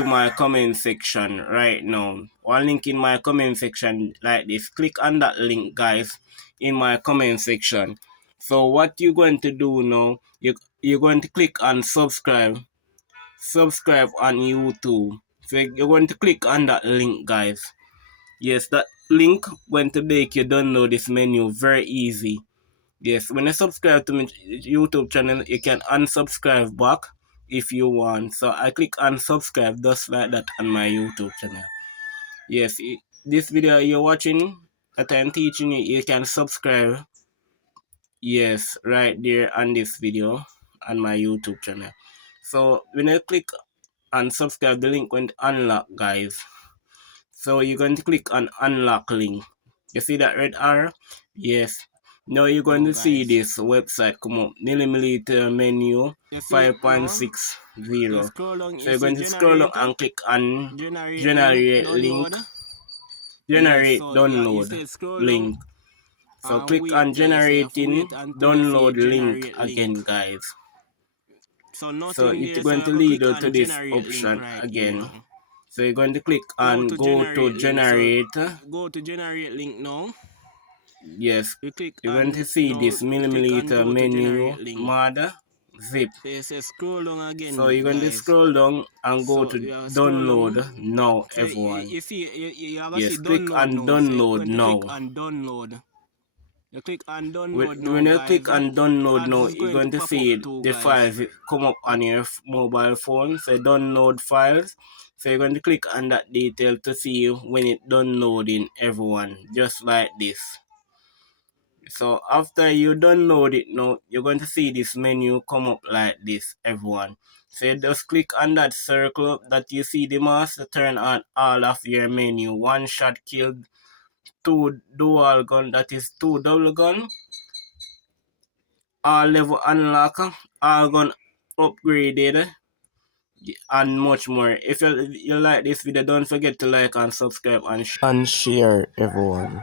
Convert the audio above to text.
to my comment section right now. One link in my comment section like this. Click on that link, guys, in my comment section. So what you're going to do now, you're going to click on subscribe on YouTube. So you're going to click on that link, guys. Yes, that link going to make you download this menu very easy. Yes, when you subscribe to my YouTube channel, you can unsubscribe back if you want. So I click unsubscribe just like that on my YouTube channel. Yes, this video you're watching that I'm teaching you, you can subscribe. Yes, right there on this video on my YouTube channel. So when you click and subscribe, the link went unlock, guys. So you're going to click on unlock link. You see that red arrow? Yes. Now you're going to see this website come up. Militia menu 5.6.0. So you're going to scroll down and click on generate link. Generate download link. So click on generating download link again, guys. So it's going to lead you to this option again. So you're going to click on go to generate. Go to generate link now. Yes, you're going to see this Militia menu mod zip. Scroll down again. So you're going to scroll down and go to download now, everyone. Yes, click on download now. You click on download now, when you click on download now, you're going to see the files come up on your mobile phone. So download files. So you're going to click on that detail to see when it's downloading, everyone, just like this. So after you download it now, you're going to see this menu come up like this, everyone. So you just click on that circle that you see the mouse to turn on all of your menu. One shot killed, 2 dual gun, that is 2 double gun, all level unlock, all gun upgraded, and much more. If you like this video, don't forget to like and subscribe and share, everyone.